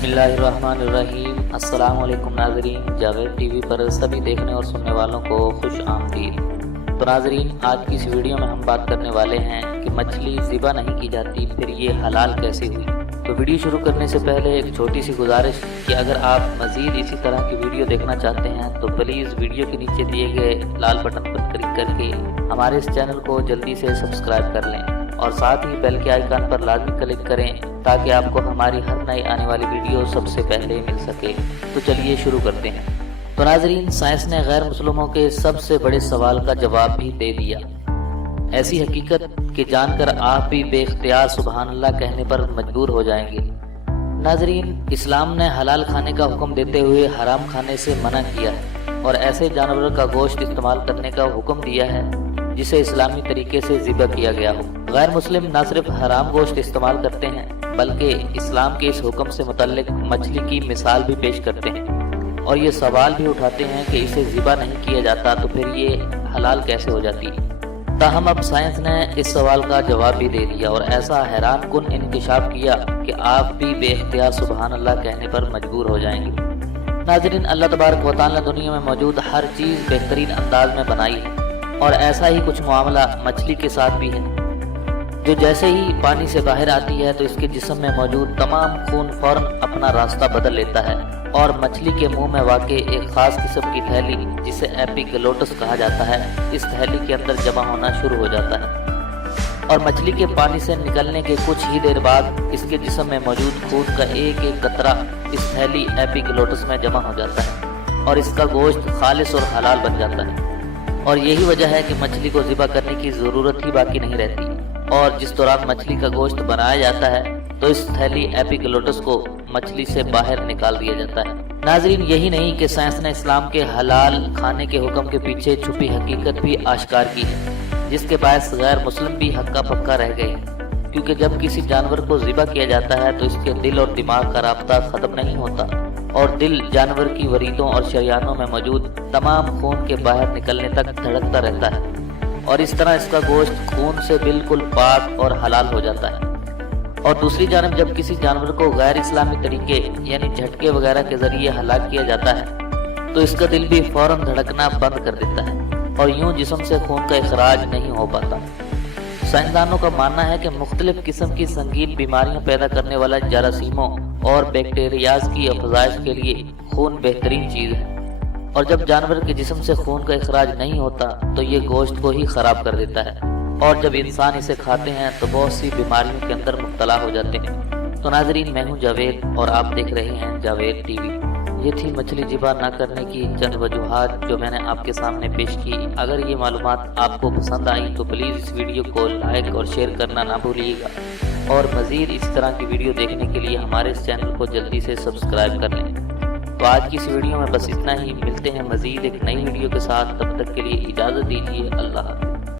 बिस्मिल्लाहिर्रहमानिर्रहीम। अस्सलाम वालेकुम नाज़रीन, जावेद टीवी पर सभी देखने और सुनने वालों को खुश आमदीद। तो नाज़रीन, आज की इस वीडियो में हम बात करने वाले हैं कि मछली ज़िबा नहीं की जाती, फिर ये हलाल कैसे हुई। तो वीडियो शुरू करने से पहले एक छोटी सी गुजारिश कि अगर आप मज़ीद इसी तरह की वीडियो देखना चाहते हैं तो प्लीज़ वीडियो के नीचे दिए गए लाल बटन पर क्लिक करके हमारे इस चैनल को जल्दी से सब्सक्राइब कर लें और साथ ही बेल के आइकन पर लाजमी क्लिक करें ताकि आपको हमारी हर नई आने वाली वीडियो सबसे पहले मिल सके। तो चलिए शुरू करते हैं। तो नाज़रीन, साइंस ने गैर मुस्लिमों के सबसे बड़े सवाल का जवाब भी दे दिया। ऐसी हकीकत कि जानकर आप भी बेख्तियार सुबहान अल्लाह कहने पर मजबूर हो जाएंगे। नाज़रीन, इस्लाम ने हलाल खाने का हुक्म देते हुए हराम खाने से मना किया है और ऐसे जानवरों का गोश्त इस्तेमाल करने का हुक्म दिया है जिसे इस्लामी तरीके से ज़िबा किया गया हो। गैर मुस्लिम न सिर्फ हराम गोश्त इस्तेमाल करते हैं बल्कि इस्लाम के इस हुक्म से मुतल्लिक मछली की मिसाल भी पेश करते हैं और ये सवाल भी उठाते हैं कि इसे ज़िबा नहीं किया जाता तो फिर ये हलाल कैसे हो जाती है। ताहम अब साइंस ने इस सवाल का जवाब भी दे दिया और ऐसा हैरान कुन इंकशाफ किया कि आप भी बेख्तियार सुबहान अल्लाह कहने पर मजबूर हो जाएंगे। नाज़रीन, अल्लाह तबारक व तआला ने दुनिया में मौजूद हर चीज़ बेहतरीन अंदाज में बनाई है और ऐसा ही कुछ मामला मछली के साथ भी है, जो जैसे ही पानी से बाहर आती है तो इसके जिस्म में मौजूद तमाम खून फौरन अपना रास्ता बदल लेता है और मछली के मुंह में वाक़ एक ख़ास किस्म की थैली जिसे एपिग्लोटिस कहा जाता है, इस थैली के अंदर जमा होना शुरू हो जाता है और मछली के पानी से निकलने के कुछ ही देर बाद इसके जिस्म में मौजूद खून का एक एक कतरा इस थैली एपिग्लोटिस में जमा हो जाता है और इसका गोश्त खालिस और हलाल बन जाता है। और यही वजह है कि मछली को ज़िबा करने की ज़रूरत ही बाकी नहीं रहती और जिस दौरान मछली का गोश्त बनाया जाता है तो इस थैली एपिग्लोटिस को मछली से बाहर निकाल दिया जाता है। नाज़रीन, यही नहीं कि साइंस ने इस्लाम के हलाल खाने के हुक्म के पीछे छुपी हकीकत भी आश्कार की है, जिसके बायस गैर मुस्लिम भी हक्का पक्का रह गए, क्योंकि जब किसी जानवर को ज़िबा किया जाता है तो इसके दिल और दिमाग का राब्ता ख़त्म नहीं होता और दिल जानवर की वरीदों और शरियानों में मौजूद तमाम खून के बाहर निकलने तक धड़कता रहता है और इस तरह इसका गोश्त खून से बिल्कुल पाक और हलाल हो जाता है। और दूसरी जानब जब किसी जानवर को गैर इस्लामी तरीके यानी झटके वगैरह के जरिए हलाक किया जाता है तो इसका दिल भी फौरन धड़कना बंद कर देता है और यूं जिस्म से खून का इखराज नहीं हो पाता। साइंसदानों का मानना है कि मुख्तलिफ किस्म की संगीन बीमारियां पैदा करने वाला जरासीमों और बैक्टीरियाज की अफजाइश के लिए खून बेहतरीन चीज़ है और जब जानवर के जिस्म से खून का इखराज नहीं होता तो ये गोश्त को ही ख़राब कर देता है और जब इंसान इसे खाते हैं तो बहुत सी बीमारियों के अंदर मुब्तला हो जाते हैं। तो नाज़रीन, मैं हूँ जावेद और आप देख रहे हैं जावेद टीवी। ये थी मछली ज़िबा ना करने की चंद वजूहात जो मैंने आपके सामने पेश की। अगर ये मालूमात आपको पसंद आई तो प्लीज़ इस वीडियो को लाइक और शेयर करना ना भूलिएगा और मज़ीद इस तरह की वीडियो देखने के लिए हमारे इस चैनल को जल्दी से सब्सक्राइब कर लें। तो आज की इस वीडियो में बस इतना ही। मिलते हैं मज़ीद एक नई वीडियो के साथ, तब तक के लिए इजाज़त दीजिए। अल्लाह हाफ़िज़।